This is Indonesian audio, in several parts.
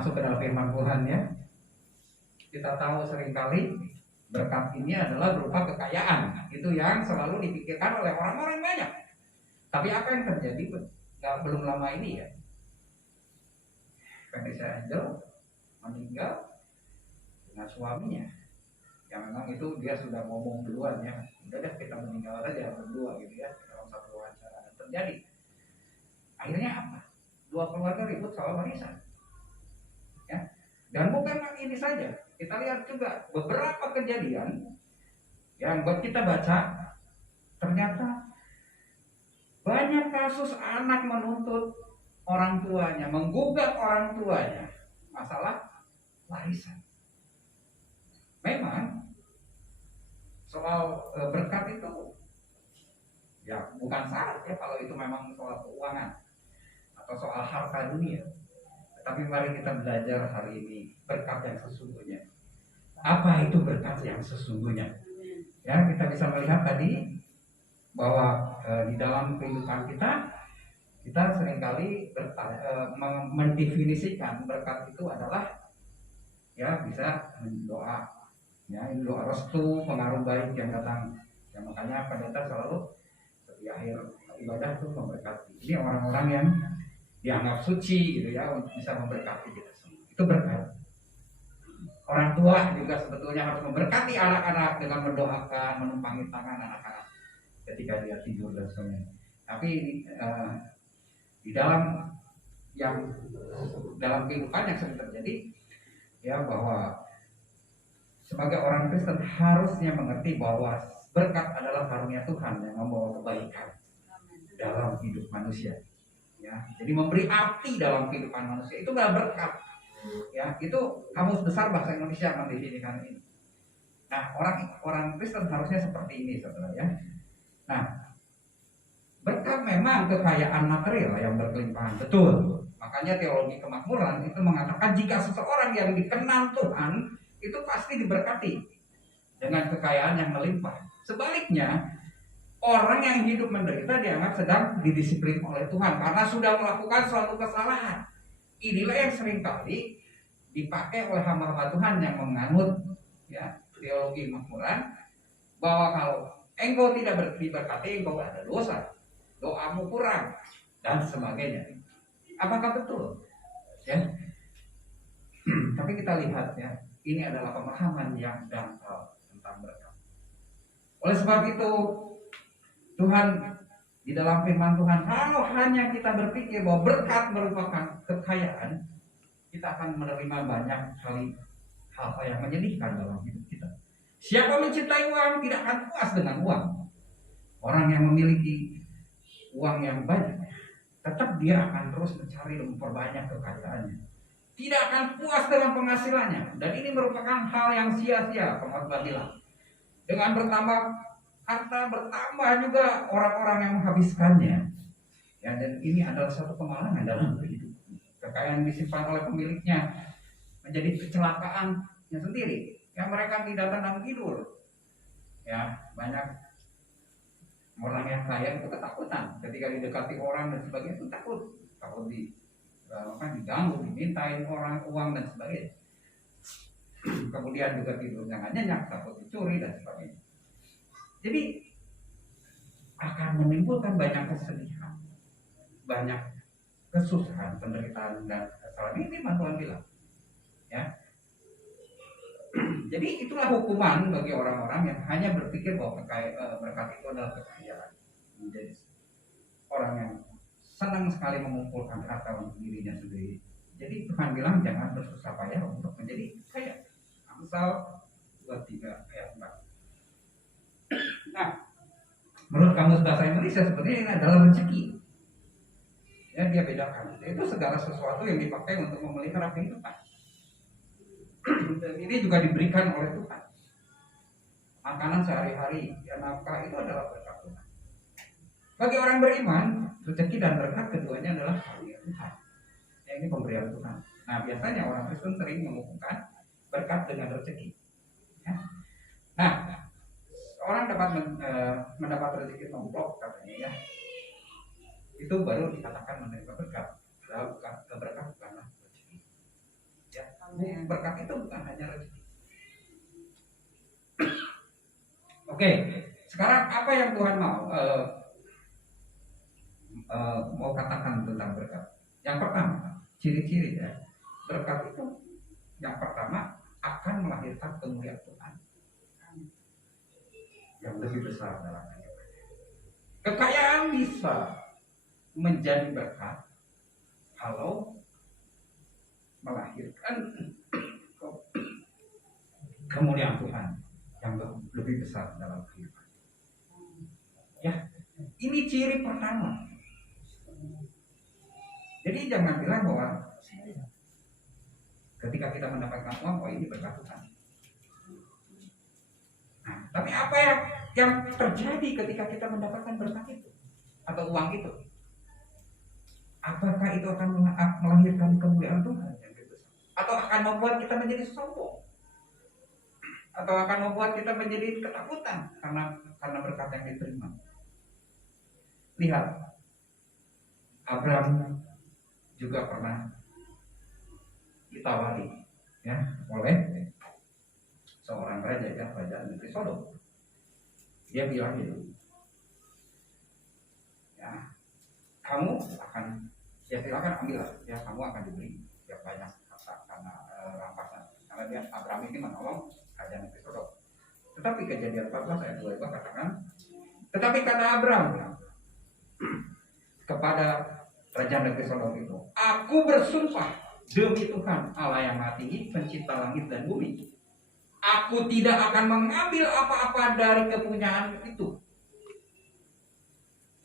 masuk ke dalam firman Tuhan ya, kita tahu seringkali berkat ini adalah berupa kekayaan. Itu yang selalu dipikirkan oleh orang-orang banyak. Tapi apa yang terjadi belum lama ini ya, Vanessa Angel meninggal dengan suaminya. Yang memang itu dia sudah ngomong duluan ya, udah deh kita meninggal saja berdua gitu ya, dalam satu wawancara. Dan terjadi akhirnya apa? Dua keluarga ribut soal warisan ya. Dan bukan ini saja, kita lihat juga beberapa kejadian yang buat kita baca, ternyata banyak kasus anak menuntut orang tuanya, menggugat orang tuanya masalah warisan. Memang soal berkat itu ya bukan syarat ya kalau itu memang soal keuangan atau soal harta dunia. Tapi mari kita belajar hari ini berkat yang sesungguhnya. Apa itu berkat yang sesungguhnya? Ya, kita bisa melihat tadi bahwa di dalam kehidupan kita seringkali mendefinisikan berkat itu adalah ya bisa doa. Ya, ini doa restu, pengaruh baik yang datang. Ya, makanya pendeta selalu di akhir ibadah itu memberkati. Ini orang-orang yang dianggap suci gitu ya, untuk bisa memberkati kita semua. Itu berkat. Orang tua juga sebetulnya harus memberkati anak-anak dengan mendoakan, menumpangi tangan anak-anak ketika dia tidur dan sebagainya. Tapi di dalam kehidupan yang sering terjadi ya, bahwa sebagai orang Kristen harusnya mengerti bahwa berkat adalah karunia Tuhan yang membawa kebaikan dalam hidup manusia. Ya, jadi memberi arti dalam kehidupan manusia itu adalah berkat. Ya, itu Kamus Besar Bahasa Indonesia mendefinisikan ini. Nah, orang Kristen harusnya seperti ini, saudara ya. Nah, berkat memang kekayaan material yang berkelimpahan, betul. Makanya teologi kemakmuran itu mengatakan jika seseorang yang dikenal Tuhan itu pasti diberkati dengan kekayaan yang melimpah. Sebaliknya, orang yang hidup menderita dianggap sedang didisiplin oleh Tuhan karena sudah melakukan suatu kesalahan. Inilah yang seringkali dipakai oleh hamba-hamba Tuhan yang menganut ya teologi kemakmuran, bahwa kalau engkau tidak diberkati, engkau ada dosa, doamu kurang dan sebagainya. Apakah betul? Ya. Tapi kita lihat ya, ini adalah pemahaman yang dangkal tentang berkat. Oleh sebab itu Tuhan di dalam firman Tuhan, kalau hanya kita berpikir bahwa berkat merupakan kekayaan, kita akan menerima banyak kali hal-hal yang menyedihkan dalam hidup kita. Siapa mencintai uang tidak akan puas dengan uang. Orang yang memiliki uang yang banyak, tetap dia akan terus mencari dan memperbanyak kekayaannya. Tidak akan puas dengan penghasilannya. Dan ini merupakan hal yang sia-sia, pengkhotbah bilang. Dengan bertambah harta, bertambah juga orang-orang yang menghabiskannya. Ya, dan ini adalah satu kemalangan dalam hidup. Kekayaan disimpan oleh pemiliknya menjadi kecelakaannya sendiri. Ya, mereka tidak tenang tidur. Ya, banyak orang yang kaya itu ketakutan ketika didekati orang dan sebagainya, itu takut diganggu, dimintain orang uang dan sebagainya. Kemudian juga tidurnya nggak nyenyak, takut dicuri dan sebagainya. Jadi akan menimbulkan banyak kesedihan, banyak kesusahan, penderitaan dan kesalahan. Ini firman Tuhan bilang, ya. Jadi itulah hukuman bagi orang-orang yang hanya berpikir bahwa berkat itu adalah kekayaan. Menjadi orang yang senang sekali mengumpulkan harta untuk dirinya sendiri. Jadi Tuhan bilang jangan bersusah payah untuk menjadi kaya. Amsal 23 ayat 4. Nah, menurut Kamus Bahasa Indonesia sebenarnya ini adalah rezeki. Ya, dia bedakan. Itu segala sesuatu yang dipakai untuk memelihara kehidupan. Dan ini juga diberikan oleh Tuhan. Makanan sehari-hari, ya nafkah itu adalah berkat Tuhan. Bagi orang beriman, rezeki dan berkat keduanya adalah karunia Tuhan. Ya, ini pemberian Tuhan. Nah, biasanya orang Kristen sering menghubungkan berkat dengan rezeki. Ya. Nah, orang dapat mendapat rezeki nomplok katanya ya. Itu baru dikatakan menerima berkat. Bukan berkat bukanlah rezeki. Berkat itu bukan hanya rezeki. Oke, sekarang apa yang Tuhan mau katakan tentang berkat? Yang pertama, ciri-ciri ya berkat itu. Yang pertama akan melahirkan kemuliaan Tuhan yang lebih besar dalam hidup. Kekayaan bisa menjadi berkat kalau melahirkan kemuliaan Tuhan yang lebih besar dalam kehidupan. Ya, ini ciri pertama. Jadi jangan bilang bahwa ketika kita mendapatkan uang, oh ini berkat Tuhan. Nah, tapi apa yang terjadi ketika kita mendapatkan berkat itu atau uang itu? Apakah itu akan melahirkan kemuliaan Tuhan yang lebih besar? Atau akan membuat kita menjadi sombong? Atau akan membuat kita menjadi ketakutan karena berkat yang diterima? Lihat, Abraham juga pernah ditawari ya oleh seorang raja, ya, raja negeri Sodom. Dia bilang gitu, ya kamu akan, ya silakan ambillah, ya kamu akan diberi ya banyak harta karena rampasan. Karena dia Abraham ini menolong raja negeri Sodom. Tetapi Kejadian 14 ayat 22 katakan, tetapi kata Abraham kepada raja negeri Sodom itu, aku bersumpah demi Tuhan Allah yang Maha Tinggi, pencipta langit dan bumi, aku tidak akan mengambil apa-apa dari kepunyaan itu.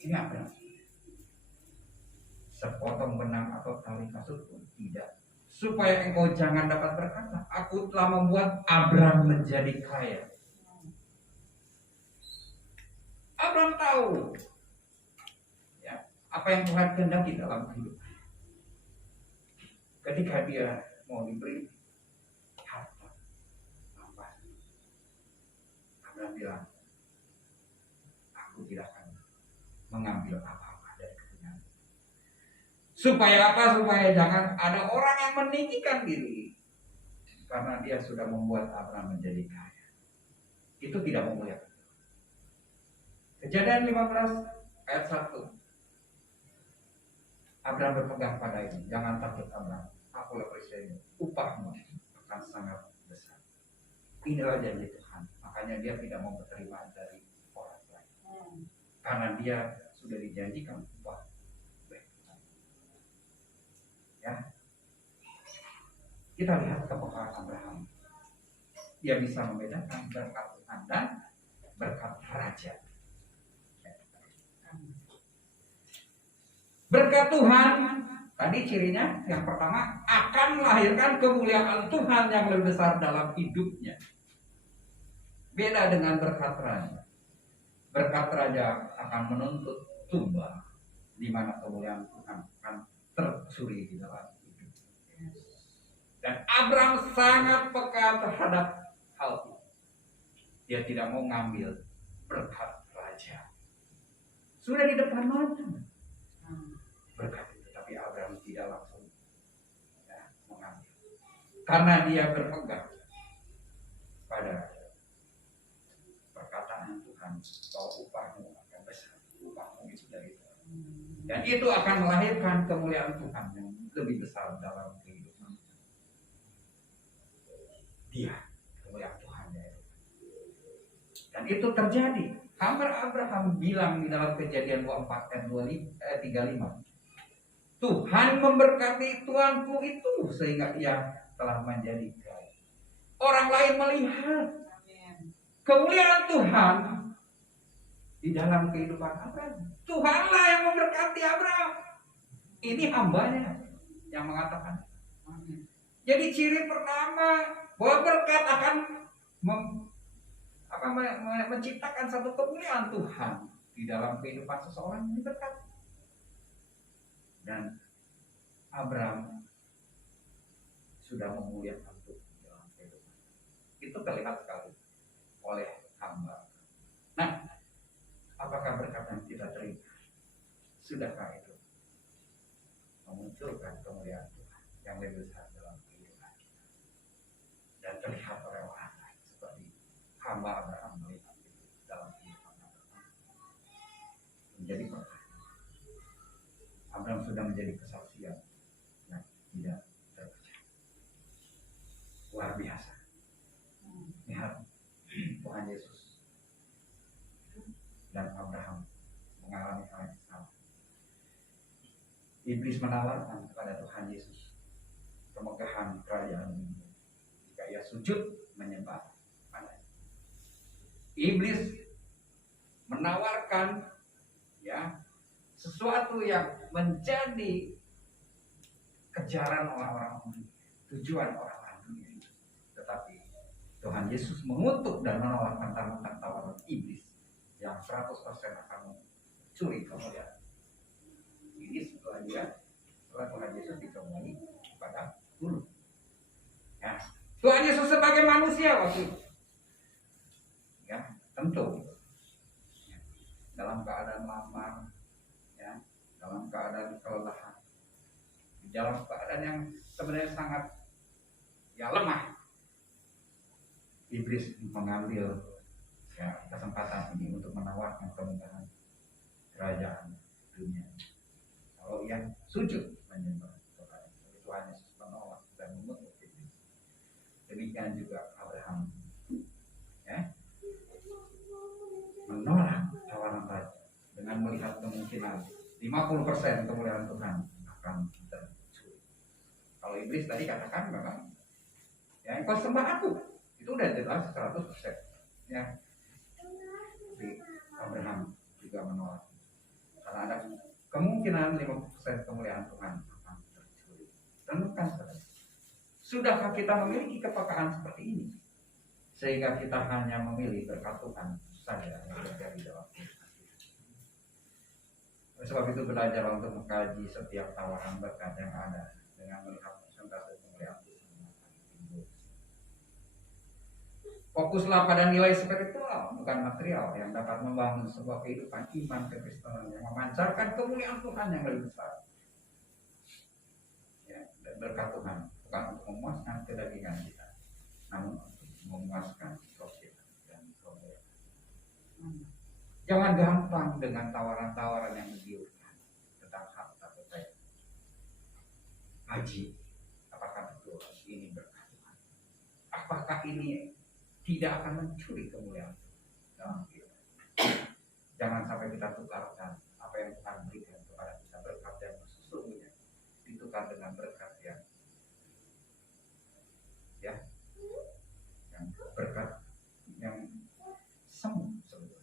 Ini apa? Sepotong benang atau tali kasut pun tidak, supaya engkau jangan dapat berkata, aku telah membuat Abraham menjadi kaya. Abraham tahu ya apa yang Tuhan kehendaki dalam hidup. Ketika dia mau diberi harta, Abraham bilang, aku tidak akan mengambil apa-apa dari kepunyaan. Supaya apa? Supaya jangan ada orang yang meninggikan diri karena dia sudah membuat Abraham menjadi kaya. Itu tidak memuliakan. Kejadian 15 ayat 1. Abraham berpegang pada ini, jangan takut Abraham, akulah presiden, upahmu akan sangat besar. Inilah janji Tuhan. Makanya dia tidak mau berterima dari orang lain, karena dia sudah dijanjikan upah. Ya, kita lihat kepekaan Abraham. Dia bisa membedakan berkat Tuhan dan berkat raja. Berkat Tuhan tadi cirinya yang pertama akan melahirkan kemuliaan Tuhan yang lebih besar dalam hidupnya. Beda dengan berkat raja. Berkat raja akan menuntut tumbang, di mana kemuliaan Tuhan akan tersuri di dalam hidup. Dan Abraham sangat peka terhadap hal itu. Dia tidak mau ngambil berkat raja. Sudah di depan mata berkat itu, tapi Abraham tidak langsung mengambil, karena dia berpegang pada perkataan Tuhan bahwa upahmu akan besar, upahmu itu dari Tuhan, dan itu akan melahirkan kemuliaan Tuhan yang lebih besar dalam kehidupan dia, kemuliaan Tuhan ya. Dan itu terjadi. Hampir Abraham bilang di dalam Kejadian 24 ayat 35, Tuhan memberkati tuanku itu sehingga ia telah menjadi kaya. Orang lain melihat kemuliaan Tuhan di dalam kehidupan Abraham. Tuhanlah yang memberkati Abraham. Ini hambanya yang mengatakan. Jadi ciri pertama bahwa berkat akan menciptakan satu kemuliaan Tuhan di dalam kehidupan seseorang yang berkat. Dan Abraham sudah memuliakan Tuhan dalam kehidupan. Itu terlihat sekali oleh hamba. Nah, apakah berkat yang kita terima? Sudahkah itu memunculkan kemuliaan Tuhan yang lebih besar dalam kehidupan kita? hamba Abraham melihat dalam kehidupan Abraham menjadi pertanyaan. Abraham sudah menjadi kesaksian yang tidak terpercaya. Luar biasa. Lihat Tuhan Yesus dan Abraham mengalami hal yang sama. Iblis menawarkan kepada Tuhan Yesus kemegahan kerajaan dunia jika ia sujud menyembah padanya. Iblis menawarkan sesuatu yang menjadi kejaran orang-orang dunia, tujuan orang-orang dunia. Tetapi Tuhan Yesus mengutuk dan menolak mentang-mentang tawaran iblis yang 100% akan mencuri kemuliaan. Ini setelah Tuhan Yesus ditemui pada guru. Ya, Tuhan Yesus sebagai manusia waktu itu, ya tentu dalam keadaan lamar, ya, dalam keadaan kelelahan, dalam keadaan yang sebenarnya sangat lemah. Iblis mengambil kesempatan ini untuk menawarkan kemudahan kerajaan dunia. Kalau ia sujud menyembah kepada Tuhan Yesus menolak dan mengutuk iblis. Demikian juga Abraham, ya, menolak tawaran raja dengan melihat kemungkinan 50% kemuliaan Tuhan akan tercuri. Kalau iblis tadi katakan memang, ya engkau sembah aku, itu udah jelas 100%. Ya, tapi Abraham juga menolak karena ada kemungkinan 50% kemuliaan Tuhan akan tercuri. Renungkan saudara, sudahkah kita memiliki kepekaan seperti ini sehingga kita hanya memilih berkat Tuhan saja yang terjadi dalam kehidupan kita? Sebab itu belajar untuk mengkaji setiap tawaran berkat yang ada dengan melihat persentase kemuliaan Tuhan yang akan timbul. Fokuslah pada nilai spiritual, bukan material, yang dapat membangun sebuah kehidupan iman kekristenan yang memancarkan kemuliaan Tuhan yang lebih besar. Ya, dan berkat Tuhan bukan untuk memuaskan kedagingan kita, namun untuk memuaskan roh kita dan kemuliaan. Jangan gampang dengan tawaran-tawaran yang menggiurkan tentang harta kekayaan. Haji, apakah betul ini berkat Tuhan? Apakah ini tidak akan mencuri kemuliaan dalam kehidupan? Jangan sampai kita tukarkan apa yang Tuhan berikan kepada kita, berkat yang sesungguhnya ditukar dengan berkat yang berkat yang semu sebetulnya,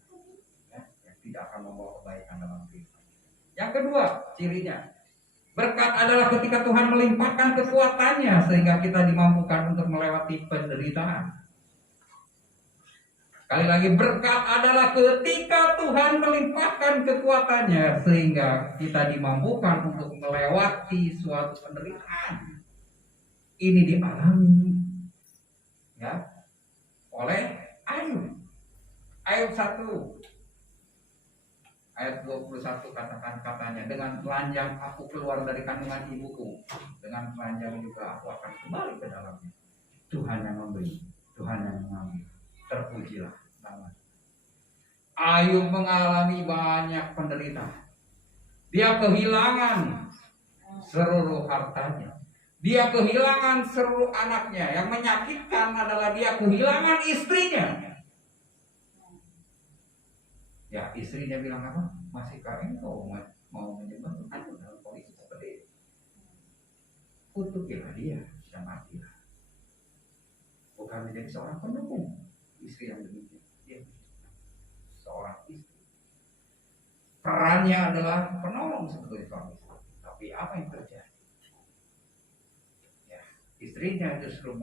yang tidak akan membawa kebaikan dalam kehidupan. Yang kedua, cirinya berkat adalah ketika Tuhan melimpahkan kekuatannya sehingga kita dimampukan untuk melewati penderitaan. Sekali lagi, berkat adalah ketika Tuhan melimpahkan kekuatannya sehingga kita dimampukan untuk melewati suatu penderitaan. Ini dialami, ya, oleh Ayub. Ayub 1 ayat 21 katakan katanya, dengan telanjang aku keluar dari kandungan ibuku, dengan telanjang juga aku akan kembali ke dalamnya. Tuhan yang memberi, Tuhan yang mengambil. Terpujilah nama. Ayub mengalami banyak penderitaan. Dia kehilangan seluruh hartanya. Dia kehilangan seluruh anaknya. Yang menyakitkan adalah dia kehilangan istrinya. Ya, istrinya bilang apa? Masihkah engkau mau menyembah Tuhan dalam kondisi seperti ini? Kutukilah dia dan matilah. Bukan menjadi seorang pendukung istri yang demikian. Dia seorang istri. Perannya adalah penolong sebetulnya suami istri. Tapi apa yang terjadi? Ya, istrinya justru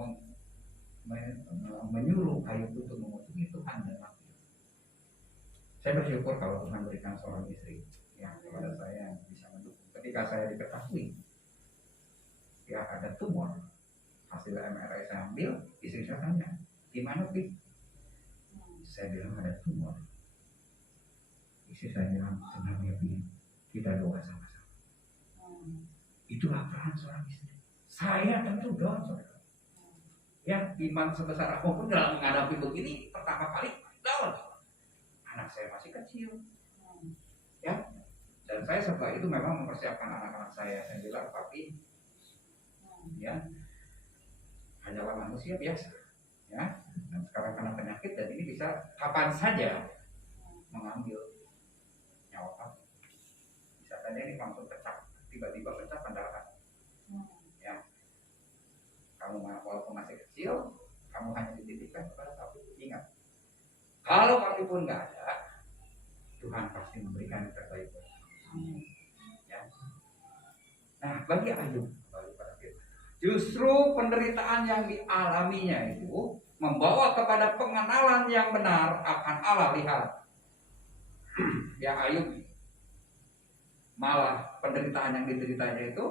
menyuruh Ayub untuk mengutuki Tuhan dan mati. Saya bersyukur kalau Tuhan berikan seorang istri yang kepada saya yang bisa mendukung. Ketika saya diketahui ya ada tumor, hasil MRI saya ambil, istri saya tanya, gimana Pi? Saya bilang ada tumor. Istri saya bilang, tenang ya Pi, kita doa sama-sama. Itulah peran seorang istri. Saya tentu doa saudara. Ya, iman sebesar apapun dalam menghadapi begini pertama kali down. Anak saya masih kecil, ya. Dan saya setelah itu memang mempersiapkan anak-anak saya. Saya bilang, papi, ya, hanyalah manusia biasa, ya. Dan sekarang karena penyakit dan ini bisa kapan saja mengambil nyawa kamu. Bisa saja ini langsung pecah, tiba-tiba pecah pendarahan. Ya, kamu walaupun masih kecil, kamu hanya dititipkan kepada papi. Ingat, kalau papi pun nggak ada, Tuhan pasti memberikan yang terbaik. Ya. Nah, bagi Ayub, justru penderitaan yang dialaminya itu membawa kepada pengenalan yang benar akan Allah. Lihat, ya, Ayub malah penderitaan yang dideritanya itu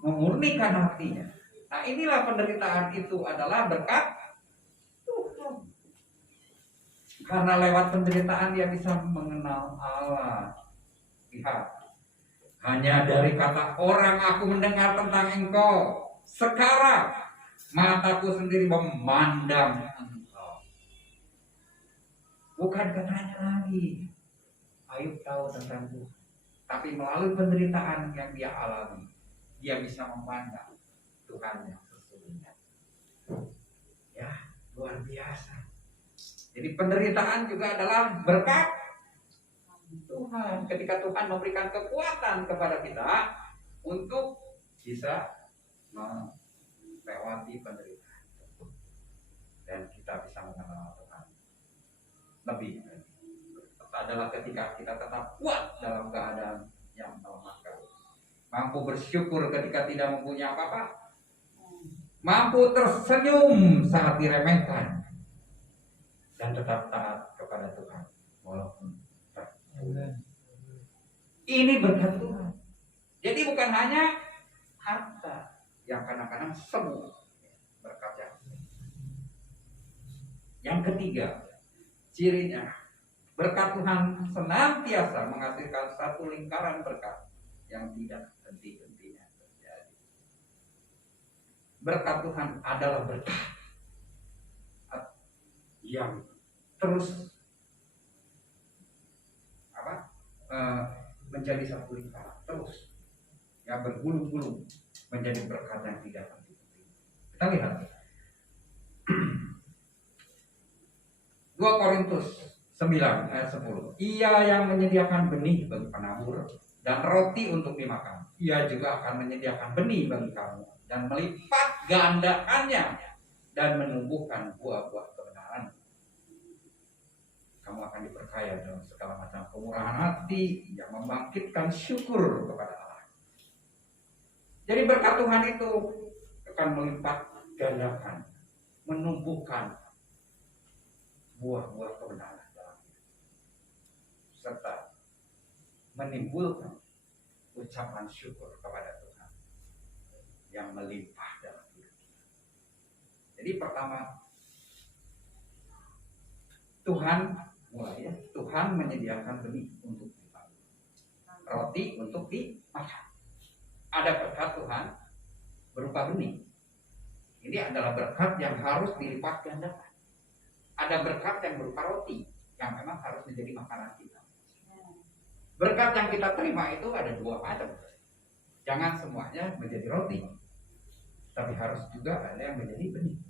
memurnikan hatinya. Nah, inilah penderitaan itu adalah berkat Tuhan. Karena lewat penderitaan dia bisa mengenal Allah. Lihat, hanya dari kata orang aku mendengar tentang engkau. Sekarang mataku sendiri memandang engkau. Bukan katanya lagi Ayub tahu tentang Tuhan, tapi melalui penderitaan yang dia alami, dia bisa memandang Tuhan yang sesungguhnya. Ya, luar biasa. Jadi penderitaan juga adalah berkat Tuhan. Ketika Tuhan memberikan kekuatan kepada kita untuk bisa melewati penderitaan dan kita bisa mengenal Tuhan lebih. Adalah ketika kita tetap kuat dalam keadaan yang melemahkan, mampu bersyukur ketika tidak mempunyai apa-apa, mampu tersenyum saat diremehkan, dan tetap taat kepada Tuhan walaupun ini berkat Tuhan. Jadi bukan hanya harta yang kadang-kadang semua berkat yang ketiga, cirinya berkat Tuhan senantiasa menghasilkan satu lingkaran berkat yang tidak henti-hentinya terjadi. Berkat Tuhan adalah berkat yang terus menjadi satu lingkaran terus, ya, bergulung-gulung menjadi berkat yang tidak henti-henti. Kita lihat 2 Korintus 9 ayat 10. Ia yang menyediakan benih bagi penabur dan roti untuk dimakan, ia juga akan menyediakan benih bagi kamu dan melipat gandakannya dan menumbuhkan buah-buah kebenaran. Kamu akan diperkaya dalam segala macam kemurahan hati yang membangkitkan syukur kepada Allah. Jadi berkat Tuhan itu akan melipat gandakan, menumbuhkan buah-buah kebenaran dalam hidup, serta menimbulkan ucapan syukur kepada Tuhan yang melimpah dalam hidup kita. Jadi pertama, Tuhan menyediakan benih untuk ditanam, roti untuk dimakan. Ada berkat Tuhan berupa benih. Ini adalah berkat yang harus dilipat gandakan. Ada berkat yang berupa roti yang memang harus menjadi makanan kita. Berkat yang kita terima itu ada 2 macam. Jangan semuanya menjadi roti, tapi harus juga ada yang menjadi benih.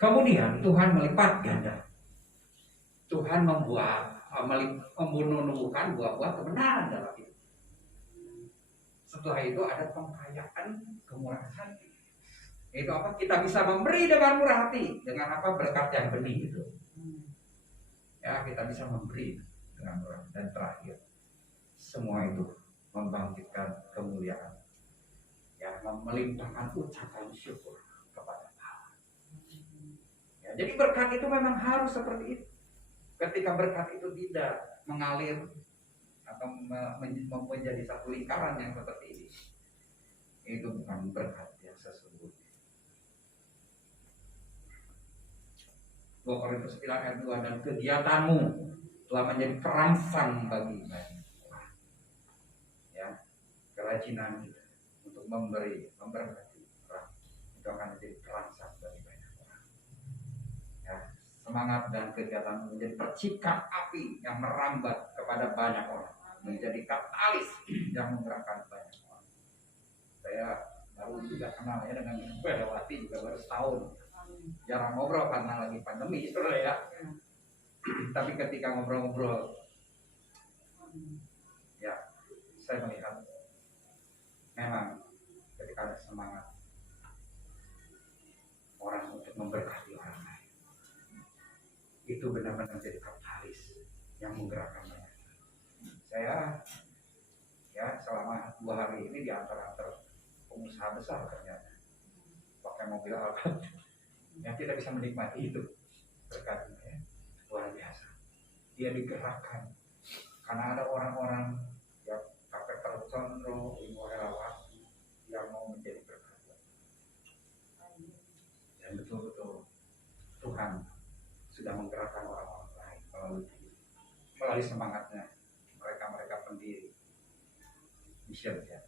Kemudian Tuhan melipat ganda. Tuhan menumbuhkan buah-buah kebenaran dalam hidup. Setelah itu ada pengkayaan kemurahan hati. Itu apa? Kita bisa memberi dengan murah hati. Dengan apa? Berkat yang benih itu. Ya, kita bisa memberi dengan murah. Dan terakhir, semua itu membangkitkan kemuliaan. Ya, melimpahkan ucapan syukur kepada Allah. Ya, jadi berkat itu memang harus seperti itu. Ketika berkat itu tidak mengalir atau menjadi satu lingkaran yang seperti ini, itu bukan berkat yang sesungguhnya. 2 Korintus 9 ayat 2, dan kegiatanmu telah menjadi kerangsang bagi banyak orang. Ya, kerajinan kita untuk memberi, memberkati orang, itu akan menjadi semangat dan kegiatan menjadi percikan api yang merambat kepada banyak orang, menjadi katalis yang menggerakkan banyak orang. Saya baru juga kenal ya dengan Ibu Herawati juga baru setahun, jarang ngobrol karena lagi pandemi itu ya. Tapi ketika ngobrol-ngobrol, ya saya melihat memang ketika ada semangat orang untuk memberkati orang lain, itu benar-benar jadi katalis yang menggerakkan banyak. Saya ya selama 2 hari ini diantar-antar pengusaha besar ternyata pakai mobil Alphard yang tidak bisa menikmati itu berkatnya ya. Luar biasa. Dia digerakkan karena ada orang-orang yang Kakek Tercondro, Ibu Herawati yang mau menjadi berkat. Dan betul-betul Tuhan sudah menggerakkan orang-orang lain melalui semangatnya mereka pendiri mission ya.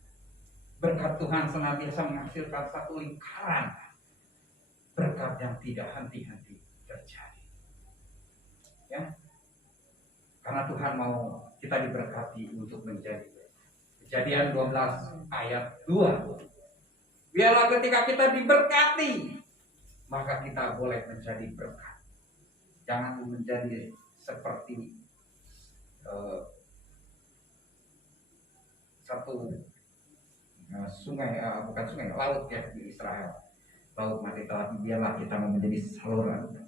Berkat Tuhan senantiasa menghasilkan satu lingkaran berkat yang tidak henti-henti terjadi. Ya, karena Tuhan mau kita diberkati untuk menjadi. Kejadian 12 ayat 2. Biarlah ketika kita diberkati, maka kita boleh menjadi berkat. Jangan menjadi seperti satu sungai, bukan sungai, laut ya di Israel, laut mati. Tapi biarlah kita menjadi saluran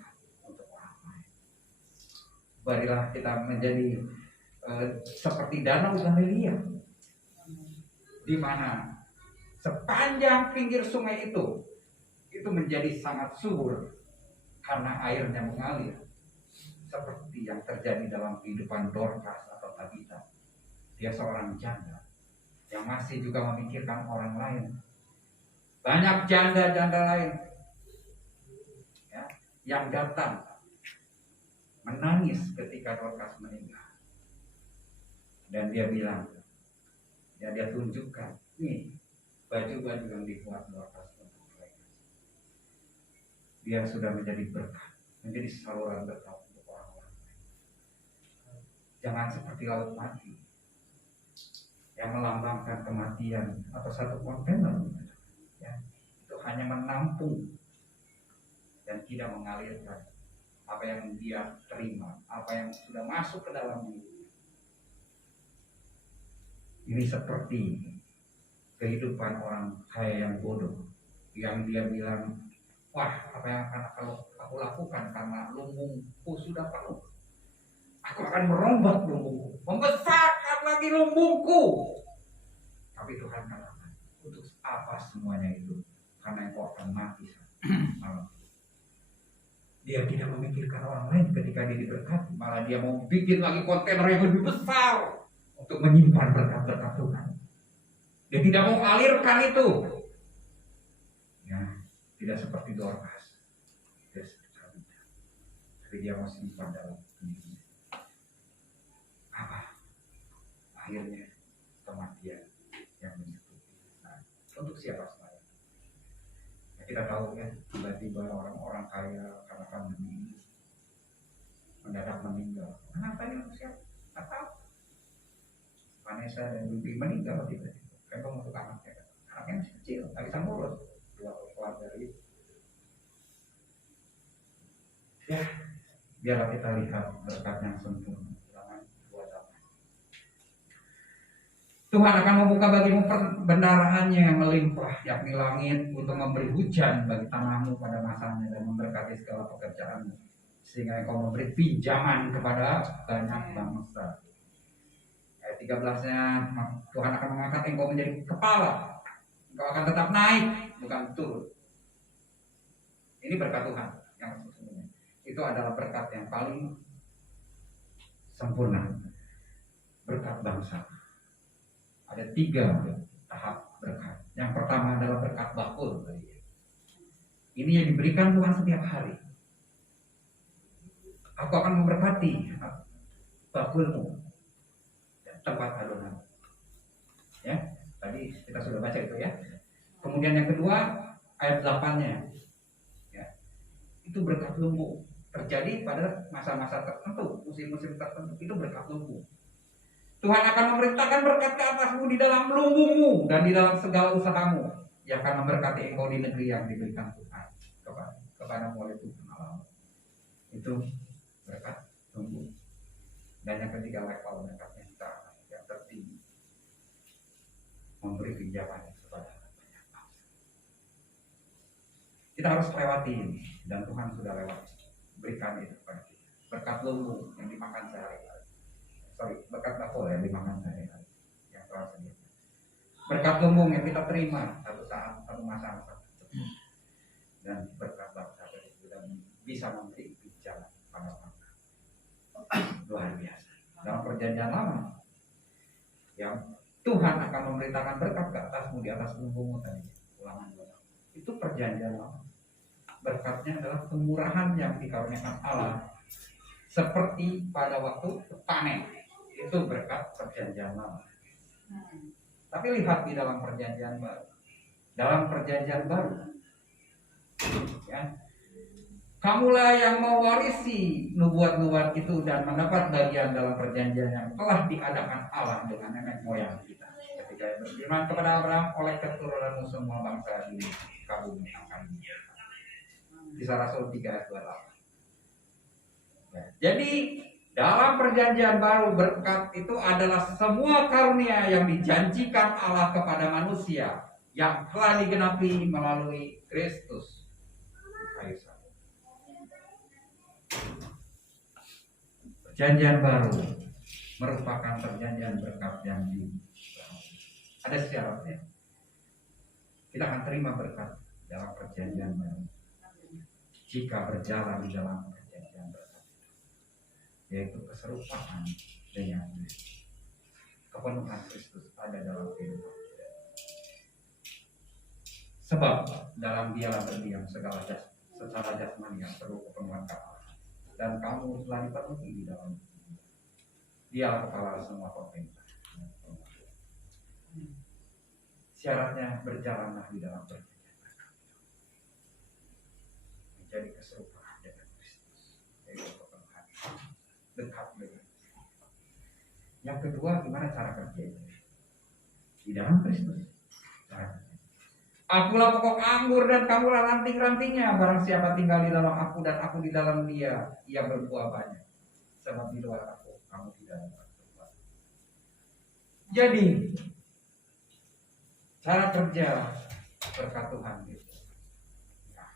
untuk orang lain. Barilah kita menjadi seperti danau Galilea, di mana sepanjang pinggir sungai itu menjadi sangat subur karena airnya mengalir, seperti yang terjadi dalam kehidupan Dorcas atau Tabita. Dia seorang janda yang masih juga memikirkan orang lain. Banyak janda-janda lain ya, yang datang menangis ketika Dorcas meninggal. Dan dia bilang, ya dia tunjukkan, nih baju-baju yang dibuat Dorcas untuk mereka. Dia sudah menjadi berkat, menjadi saluran berkat untuk orang-orang lain. Jangan seperti laut mati yang melambangkan kematian atau satu kontainer ya, itu hanya menampung dan tidak mengalirkan apa yang dia terima, apa yang sudah masuk ke dalam diri. Ini seperti kehidupan orang kaya yang bodoh, yang dia bilang, wah apa yang akan aku lakukan karena lumbungku sudah penuh. Aku akan merombak lumbungku, membesarkan lagi lumbungku. Tapi Tuhan katakan, untuk apa semuanya itu? Karena engkau akan mati malam. Dia tidak memikirkan orang lain ketika dia diberkati, malah dia mau bikin lagi kontainer yang lebih besar untuk menyimpan berkat-berkat Tuhan. Dia tidak mau alirkan itu. Ya, tidak seperti Dorcas. Tapi dia mau simpan dalam dirinya. Apa? Akhirnya kematian yang menyebut. Nah, untuk siapa sebenarnya? Ya, kita tahu ya, tiba-tiba orang-orang kaya karena pandemi mendadak meninggal. Kenapa ini siapa? Tak tahu. Vanessa dan Bibi meninggal tiba-tiba. Kembang untuk anaknya. Anaknya masih kecil, tak bisa ngurus. Dua keluarga itu. Ya, biarlah kita lihat berkat yang sempurna. Tuhan akan membuka bagimu bendaharaannya yang melimpah, yakni langit, untuk memberi hujan bagi tanahmu pada masanya dan memberkati segala pekerjaanmu, sehingga engkau memberi pinjaman kepada banyak bangsa. Ayat 13-nya, Tuhan akan mengangkat engkau menjadi kepala, engkau akan tetap naik, bukan turun. Ini berkat Tuhan yang sesungguhnya. Itu adalah berkat yang paling sempurna, berkat bangsa. Ada 3 tahap berkat. Yang pertama adalah berkat bakul. Ini yang diberikan Tuhan setiap hari. Aku akan memberkati bakulmu dan tempat adonan. Ya, tadi kita sudah baca itu ya. Kemudian yang kedua ayat 8-nya. Ya, itu berkat lumbung. terjadi pada masa-masa tertentu, musim-musim tertentu. Itu berkat lumbung. Tuhan akan memerintahkan berkat ke atasmu di dalam lumbungmu dan di dalam segala usahamu. Ia akan memberkati engkau di negeri yang diberikan Tuhan kepadamu oleh Tuhan Allahmu. Itu berkat lumbung. Dan yang ketiga, level berkat yang tertinggi, memberi pinjaman kepada banyak bangsa. Kita harus lewati ini, dan Tuhan sudah lewat berikan itu kepada kita. Berkat lumbung yang dimakan sehari-hari. Berkat dapur yang dimakan sehari-hari, yang telah sedia. Berkat lumbung yang kita terima satu saat, satu masa-masa. Dan berkat bangsa itu dan bisa memberi pinjaman pada bangsa. Luar biasa. Dalam perjanjian lama, yang Tuhan akan memerintahkan berkat ke atasmu, di atas lumbungmu tadi. Ulangan 2. Itu perjanjian lama. Berkatnya adalah kemurahan yang dikaruniakan Allah, seperti pada waktu panen. Itu berkat perjanjian lama. Tapi lihat di dalam perjanjian baru. Dalam perjanjian baru, ya, kamulah yang mewarisi nubuat-nubuat itu dan mendapat bagian dalam perjanjian yang telah diadakan Allah dengan nenek moyang kita. Ketika ia berfirman kepada Abraham, oleh keturunanmu semua bangsa di muka bumi akan diberkati. Kisah Rasul 3 ayat 28. Ya, jadi dalam perjanjian baru, berkat itu adalah semua karunia yang dijanjikan Allah kepada manusia yang telah digenapi melalui Kristus. Perjanjian baru merupakan perjanjian berkat yang ada syaratnya. Kita akan terima berkat dalam perjanjian baru jika berjalan di dalam perjanjian berkat, yaitu keserupaan dengan Kristus. Kepenuhan Kristus ada dalam kehidupan kita. Sebab dalam Dialah berdiam secara jasmani yang perlu kepenuhan Allah. Dan kamu telah dipenuhi di dalam Dialah kepala semua pemerintah. Syaratnya berjalanlah di dalam perjanjian menjadi keserupaan dengan Kristus, yaitu kepenuhan dekat dengan. Yang kedua, gimana cara kerjanya? Di dalam Kristus. Akulah pokok anggur dan kamulah ranting-rantingnya. Barang siapa tinggal di dalam aku dan aku di dalam dia, ia berbuah banyak. Sebab di luar aku, kamu tidak dapat berbuah. Jadi, cara kerja berkat Tuhan itu, nah,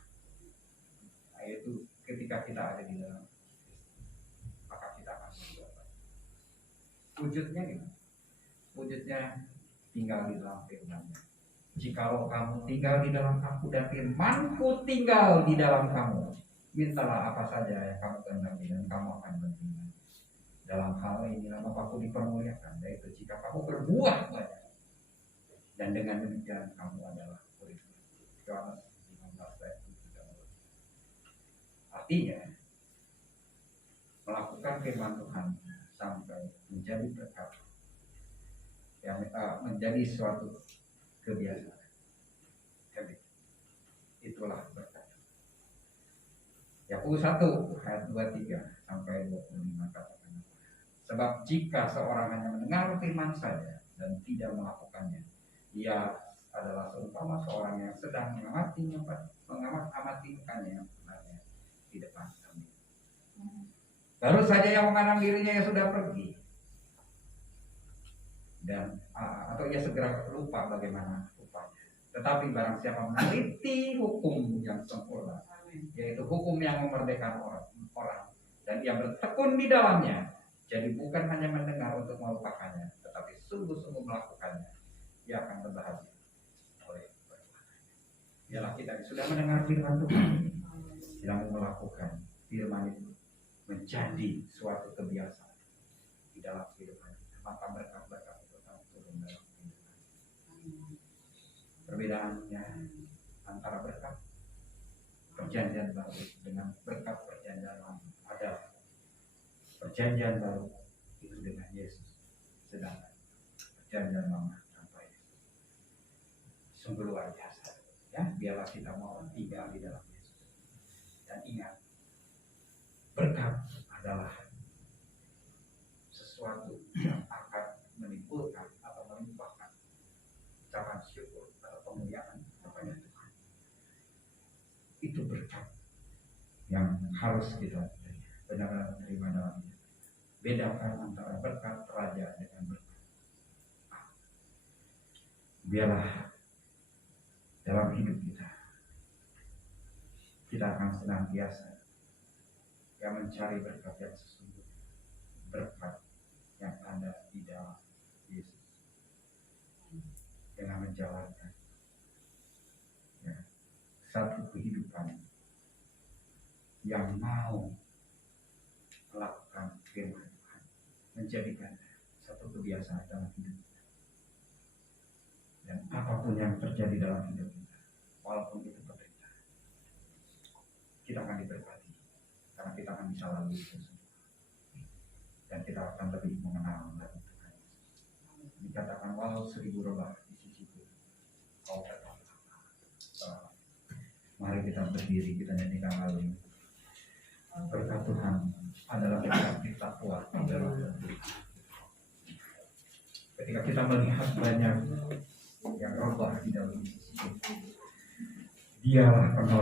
yaitu ketika kita ada di dalam Kristus, maka kita akan berbuah banyak. Wujudnya gimana? Wujudnya tinggal di dalam firman-Nya. Jikalau kamu tinggal di dalam aku dan firman-Ku tinggal di dalam kamu, mintalah apa saja yang kamu kehendaki dan kamu akan menerima. Dalam hal ini Bapa-Ku dipermuliakan, yaitu jika kamu berbuah banyak, dan dengan demikian kamu adalah murid. Yohanes 15 ayat 13. Artinya melakukan firman Tuhan sampai menjadi berkat, yang menjadi suatu kebiasaan. Jadi, itulah berkat. Yakobus 1 ayat 23 sampai 25 katakan. Sebab jika seorang hanya mendengar firman saja dan tidak melakukannya, ia adalah seumpama seorang yang sedang mengamati mukanya yang sebenarnya di depan kami. Baru saja yang memandang dirinya yang sudah pergi, dan atau ia segera lupa bagaimana rupanya. Tetapi barang siapa meneliti hukum yang sempurna, yaitu hukum yang memerdekakan orang, dan ia bertekun di dalamnya, jadi bukan hanya mendengar untuk melupakannya, tetapi sungguh-sungguh melakukannya, ia akan berbahagia oleh perbuatannya. Ialah kita sudah mendengar firman Tuhan, tidak melakukan firman itu menjadi suatu kebiasaan di dalam kehidupan kita, maka berkat-berkat perbedaannya antara berkat perjanjian baru dengan berkat perjanjian lama adalah perjanjian baru itu dengan Yesus, sedangkan perjanjian lama tanpa Yesus. Sungguh luar biasa, ya. Biarlah kita mau tinggal di dalam Yesus dan ingat berkat adalah sesuatu yang akan menimbulkan atau melimpahkan ucapan syukur atau pemuliaan kepada Tuhan. Itu berkat yang harus kita benar-benar terima dalam hidup. Bedakan antara berkat raja dengan berkat. Biarlah dalam hidup kita akan senantiasa yang mencari berkat yang sesungguhnya, berkat yang ada di dalam Yesus, dengan menjalankan satu kehidupan yang mau melakukan firman Tuhan, menjadikan satu kebiasaan dalam hidup kita. Dan apapun yang terjadi dalam hidup kita, walaupun itu penderitaan, kita akan diberkati karena kita akan bisa lalui itu semua, dan kita akan lebih mengenal lagi Tuhan Yesus. Dikatakan walau 1000 rebah di sisiku, kau tetap. Mari kita berdiri, kita nyanyikan lagu ini. Berkat Tuhan adalah berkat kita kuat dalam hidup. Ketika kita melihat banyak yang rebah di dalam sisi, dialah penolong.